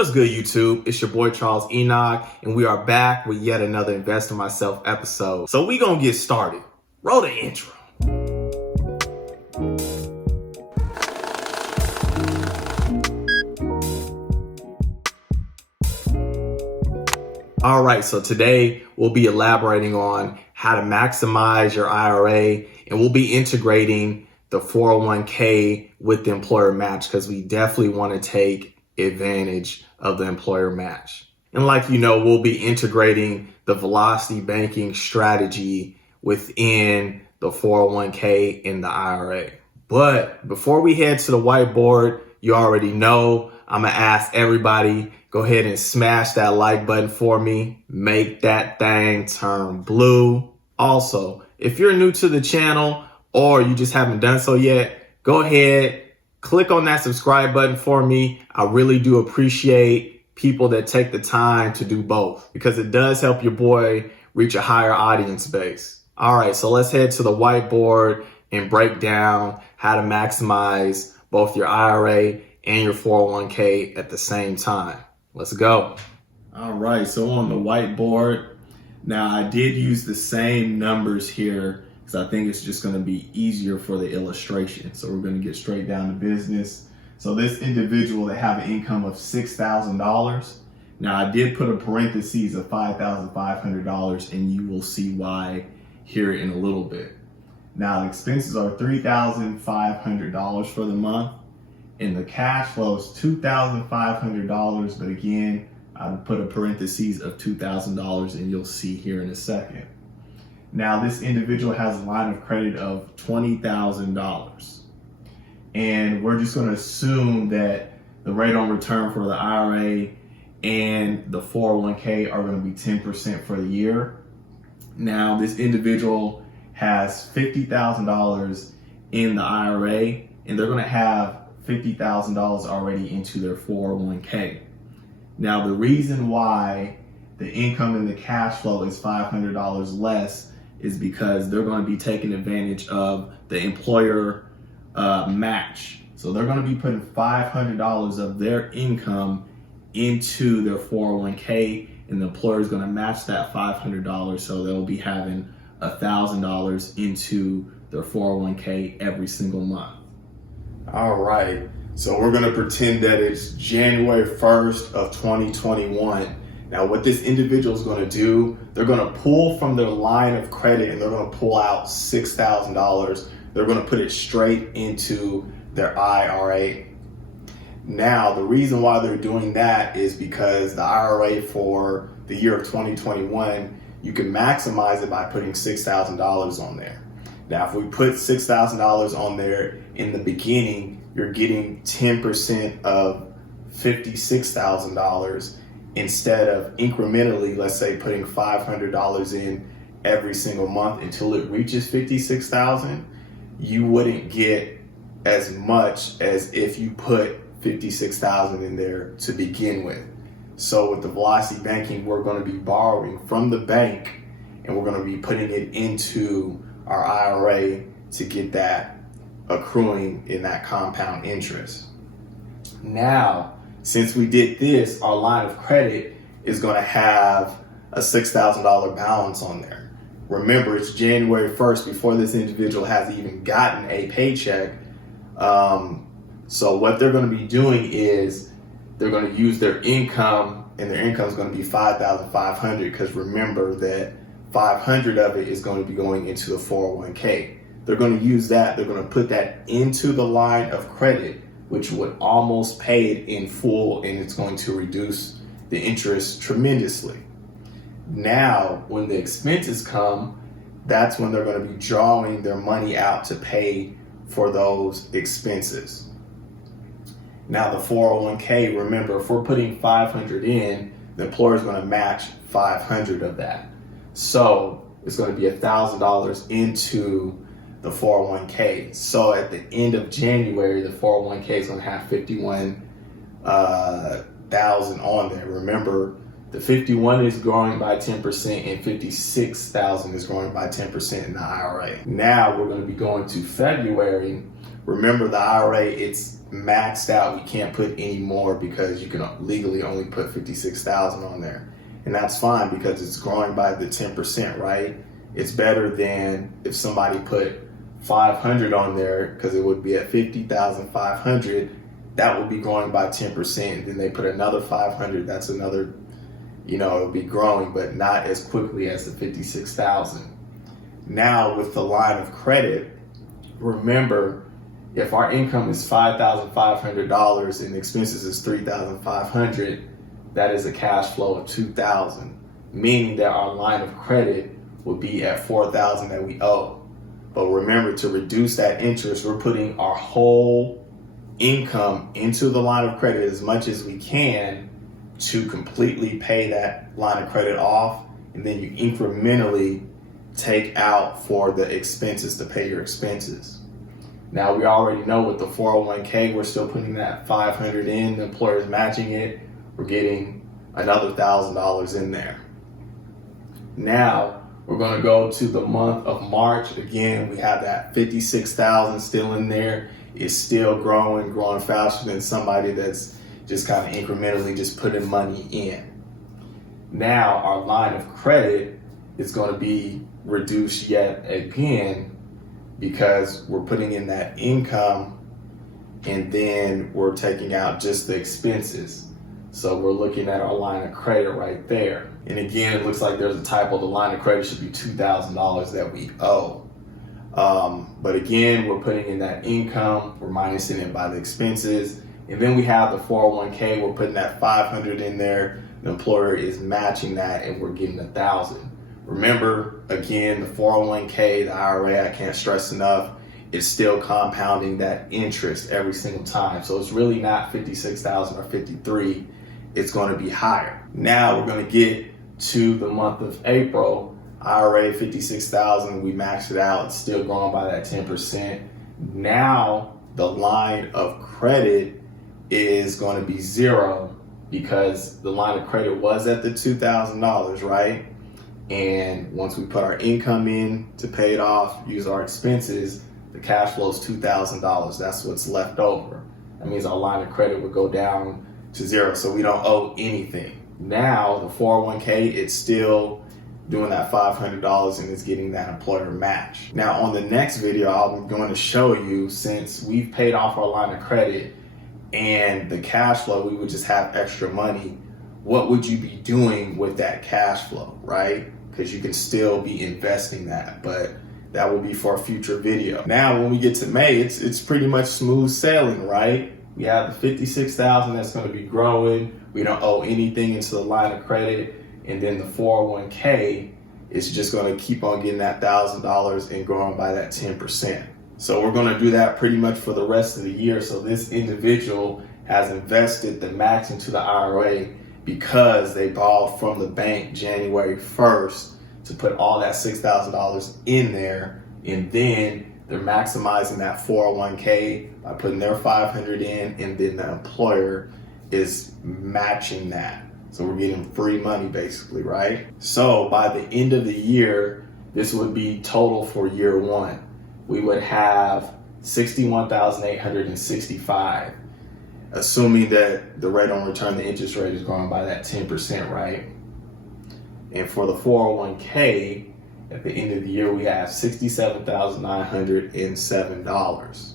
What's good, YouTube? It's your boy Charles Enoch, and we are back with yet another Invest in Myself episode. So we gonna get started. Roll the intro. All right, so today we'll be elaborating on how to maximize your IRA, and we'll be integrating the 401k with the employer match because we definitely want to take advantage of the employer match. And like you know, we'll be integrating the velocity banking strategy within the 401k and the IRA. But before we head to the whiteboard, you already know I'm gonna ask everybody, go ahead and smash that like button for me. Make that thing turn blue. Also, if you're new to the channel or you just haven't done so yet, go ahead, click on that subscribe button for me. I really do appreciate people that take the time to do both because it does help your boy reach a higher audience base. All right, so let's head to the whiteboard and break down how to maximize both your IRA and your 401k at the same time. Let's go. All right, so on the whiteboard, now I did use the same numbers here because I think it's just going to be easier for the illustration. So we're going to get straight down to business. So this individual that have an income of $6,000. Now I did put a parentheses of $5,500 and you will see why here in a little bit. Now the expenses are $3,500 for the month and the cash flow is $2,500. But again, I put a parentheses of $2,000 and you'll see here in a second. Now this individual has a line of credit of $20,000. And we're just gonna assume that the rate on return for the IRA and the 401k are gonna be 10% for the year. Now this individual has $50,000 in the IRA and they're gonna have $50,000 already into their 401k. Now the reason why the income and the cash flow is $500 less is because they're going to be taking advantage of the employer match. So they're going to be putting $500 of their income into their 401k and the employer is going to match that $500. So they'll be having $1,000 into their 401k every single month. All right, so we're going to pretend that it's January 1st of 2021. Now what this individual is going to do, they're going to pull from their line of credit and they're going to pull out $6,000. They're going to put it straight into their IRA. Now the reason why they're doing that is because the IRA for the year of 2021, you can maximize it by putting $6,000 on there. Now if we put $6,000 on there in the beginning, you're getting 10% of $56,000 instead of incrementally, let's say putting $500 in every single month until it reaches $56,000, you wouldn't get as much as if you put $56,000 in there to begin with. So with the velocity banking, we're going to be borrowing from the bank and we're going to be putting it into our IRA to get that accruing in that compound interest. Now, since we did this, our line of credit is going to have a $6,000 balance on there. Remember, it's January 1st before this individual has even gotten a paycheck. So what they're going to be doing is they're going to use their income, and their income is going to be $5,500 because remember that 500 of it is going to be going into the 401k. They're going to use that. They're going to put that into the line of credit, which would almost pay it in full, and it's going to reduce the interest tremendously. Now, when the expenses come, that's when they're going to be drawing their money out to pay for those expenses. Now, the 401k, remember, if we're putting 500 in, the employer is going to match 500 of that. So it's going to be $1,000 into the 401k. So at the end of January, the 401k is going to have 51,000 on there. Remember, the 51 is growing by 10% and 56,000 is growing by 10% in the IRA. Now we're going to be going to February. Remember, the IRA, it's maxed out. We can't put any more because you can legally only put 56,000 on there. And that's fine because it's growing by the 10%, right? It's better than if somebody put 500 on there, because it would be at 50,500. That would be growing by 10%. Then they put another 500. That's another, it'll be growing, but not as quickly as the 56,000. Now with the line of credit, remember, if our income is $5,500 and expenses is $3,500, that is a cash flow of $2,000, meaning that our line of credit would be at $4,000 that we owe. But remember, to reduce that interest, we're putting our whole income into the line of credit as much as we can to completely pay that line of credit off, and then you incrementally take out for the expenses to pay your expenses. Now, we already know with the 401k, we're still putting that $500 in, the employer's matching it, we're getting another $1,000 in there. Now, we're going to go to the month of March. Again, we have that 56,000 still in there. It's still growing faster than somebody that's just kind of incrementally just putting money in. Now, our line of credit is going to be reduced yet again because we're putting in that income and then we're taking out just the expenses. So we're looking at our line of credit right there. And again, it looks like there's a typo. The line of credit should be $2,000 that we owe. But again, we're putting in that income, we're minusing it by the expenses. And then we have the 401k, we're putting that 500 in there. The employer is matching that and we're getting 1,000. Remember, again, the 401k, the IRA, I can't stress enough, it's still compounding that interest every single time. So it's really not 56,000 or 53. It's going to be higher. Now we're going to get to the month of April. IRA 56,000, we maxed it out. It's still growing by that 10%. Now the line of credit is going to be zero because the line of credit was at the $2,000, right? And once we put our income in to pay it off, use our expenses, the cash flow is $2,000. That's what's left over. That means our line of credit would go down to zero, so we don't owe anything. Now, the 401k, it's still doing that $500 and it's getting that employer match. Now, on the next video, I'm going to show you, since we've paid off our line of credit and the cash flow, we would just have extra money. What would you be doing with that cash flow, right? Because you can still be investing that, but that will be for a future video. Now, when we get to May, it's pretty much smooth sailing, right? We have the 56,000 that's going to be growing. We don't owe anything into the line of credit. And then the 401k is just going to keep on getting that $1,000 and growing by that 10%. So we're going to do that pretty much for the rest of the year. So this individual has invested the max into the IRA because they borrowed from the bank January 1st to put all that $6,000 in there, and then they're maximizing that 401k by putting their 500 in, and then the employer is matching that. So we're getting free money basically, right? So by the end of the year, this would be total for year one. We would have $61,865, assuming that the rate on return, the interest rate is growing by that 10%, right? And for the 401k, at the end of the year, we have $67,907.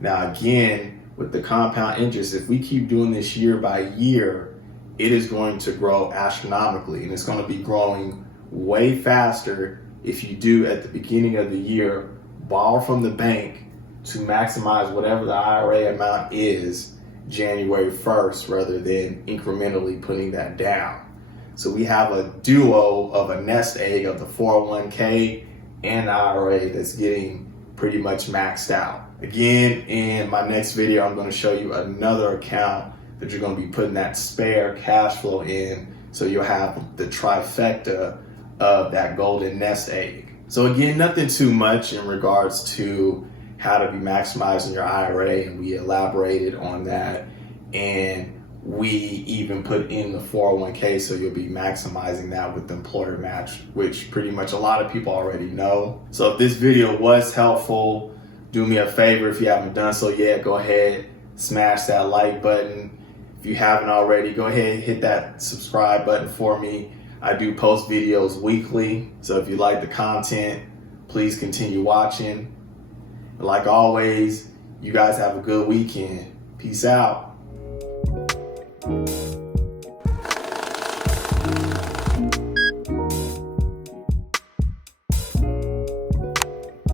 Now, again, with the compound interest, if we keep doing this year by year, it is going to grow astronomically, and it's going to be growing way faster if you do at the beginning of the year borrow from the bank to maximize whatever the IRA amount is January 1st rather than incrementally putting that down. So we have a duo of a nest egg of the 401k and IRA that's getting pretty much maxed out. Again, in my next video, I'm going to show you another account that you're going to be putting that spare cash flow in, so you'll have the trifecta of that golden nest egg. So again, nothing too much in regards to how to be maximizing your IRA, and we elaborated on that, and we even put in the 401k, so you'll be maximizing that with the employer match, which pretty much a lot of people already know. So if this video was helpful, do me a favor, if you haven't done so yet, go ahead, smash that like button. If you haven't already, go ahead and hit that subscribe button for me. I do post videos weekly, so if you like the content, please continue watching. Like always, you guys have a good weekend. Peace out.